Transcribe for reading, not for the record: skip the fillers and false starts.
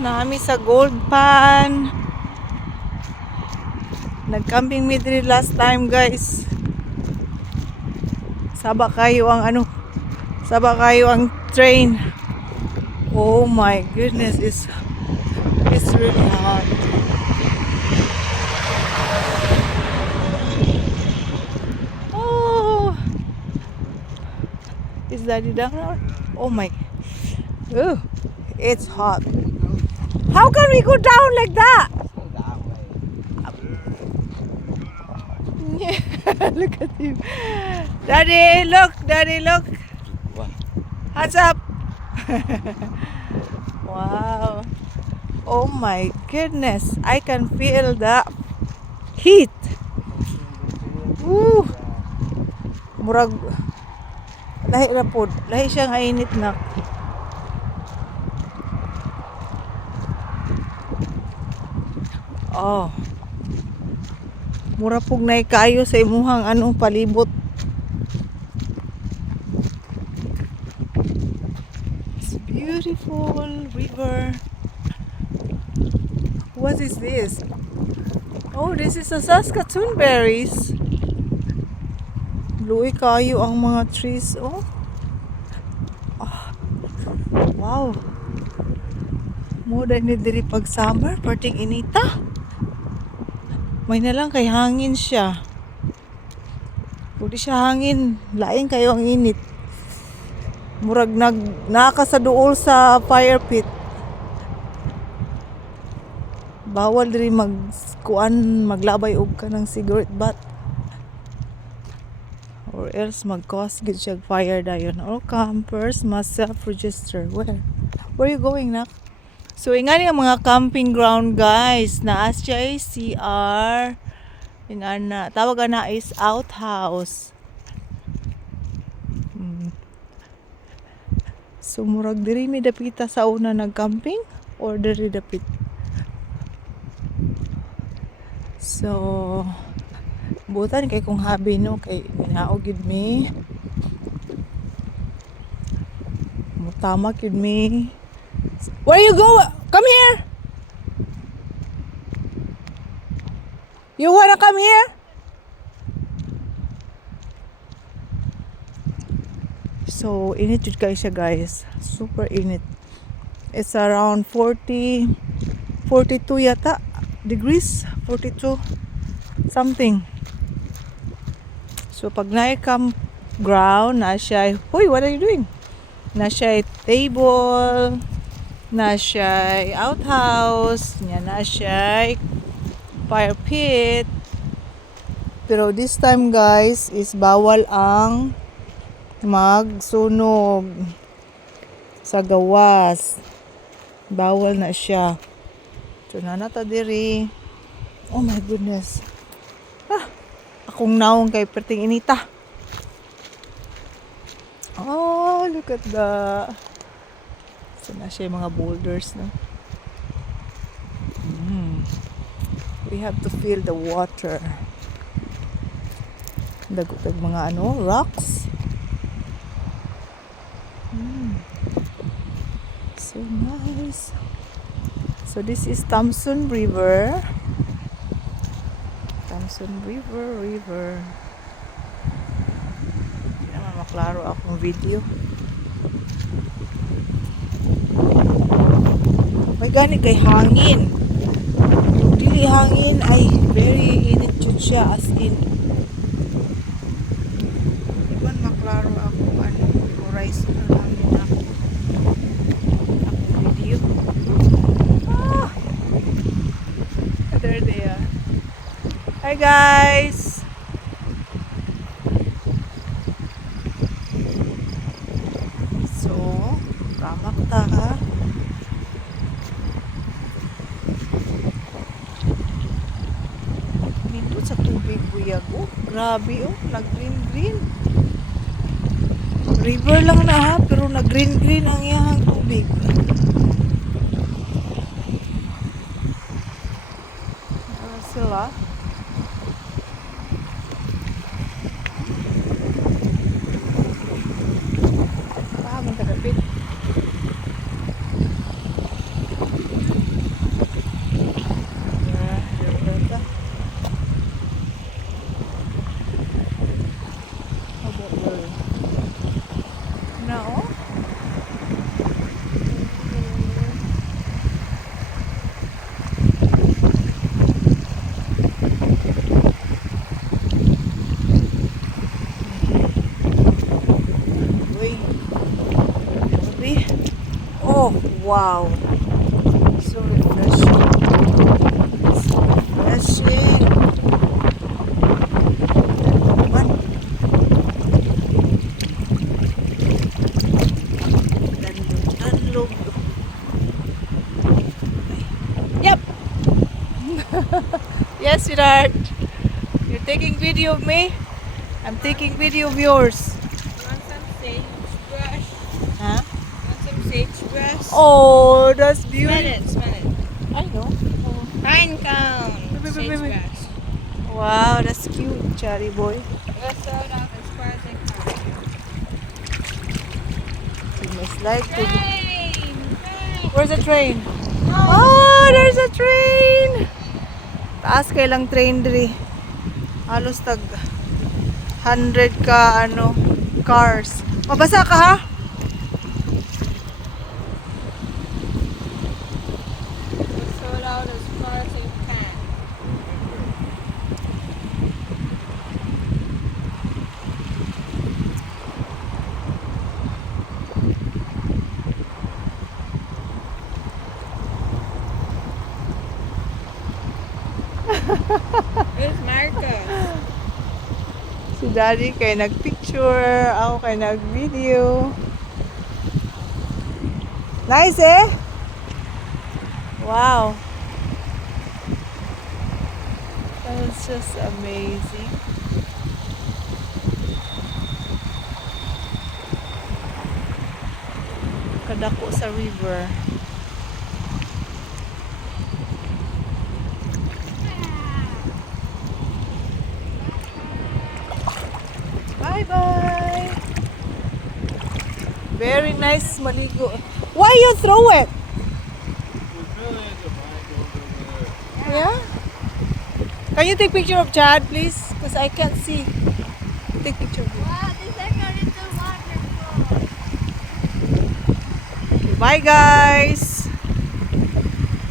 Nami sa Gold Pan. Nag-camping mi diri last time, guys. Saba kayo ang train. Oh my goodness, it's really hot. Oh, is Daddy down there? Oh my, oh, it's hot. How can we go down like that? Look at him. Daddy, look. Hands up. Wow. Oh my goodness. I can feel the heat. Woo. Murag lahi ra pod. Lahi siya nga init na. Oh. Mura pug nay kayo sa imuhang palibot. It's beautiful river. What is this? Oh, this is a Saskatoon berries. Luoy kayo ang mga trees. Oh. Wow. Mo ni diri pag summer, parting inita. May na lang kay hangin siya. Kung di siya hangin, laing kayo ang init. Murag naka sa duol sa fire pit. Bawal diri maglabay og ka ng cigarette butt. Or else mag-cause gid siya fire dayon. All campers must self-register. Where you going, nak? So, ingani ang mga camping ground, guys. Naas siya ay CR. Ingana. Tawag na is outhouse. So, murag diri mi dapita sa una nag-camping or diri dapit. So, butan kay kung habi no kay minaog gid mi. Mutama gid mi. Where you go? Come here. You wanna come here? So, init jud kay siya, guys. Super init. It's around 42 yata degrees. 42 something. So, pag na-campground, na siya, hoy, what are you doing? Na siya table, na siya outhouse, na siya fire pit. Pero this time, guys, is bawal ang magsunog sa gawas. Bawal na siya. So, nanata diri. Oh my goodness. Akong naong kay perting inita. Oh, look at the... So, na siya mga boulders, no? We have to feel the water. Dagutag mga rocks. So nice. So, this is Thompson River. Thompson River. Hindi naman maklaro akong video. May gani kay hangin. Kung dili hangin ay very init jud siya, as in. Di man maklaro akong horizon ng hangin na akong video. There they are. Hi guys. So, ramak ta ha. Nindot sa tubig, buyag. Oh, grabe oh, nag-green. River lang na ha, pero nag-green ang iyang tubig. Sila. Wow. So refreshing. So refreshing. Naman. Danlog. Yep. Yes, sweetheart. You're taking video of me. I'm taking video of yours. Want some sagebrush? Huh? Want some sagebrush? Oh, that's Smell beautiful. it, smell it. I know. Oh. Pine cone. Wait, wait, wait, wait. Sagebrush. Wow, that's cute, cherry boy. Let's throw it off as far as I can. You must like to. Train! Where's the train? Oh, there's a train! Taas kay lang train diri. Halos tag 100 ka cars. Mabasa ka ha? Let's throw it out as far as I can. Where's Marcos? Si Daddy kay nagpicture, ako kay nagvideo. Nice eh? Wow. That was just amazing. Kadako sa river. Bye-bye. Very nice maligo. Why you throw it? Yeah? Can you take picture of Chad, please? Because I can't see. Take picture of him. Wow, this is a little waterfall. Okay, bye guys.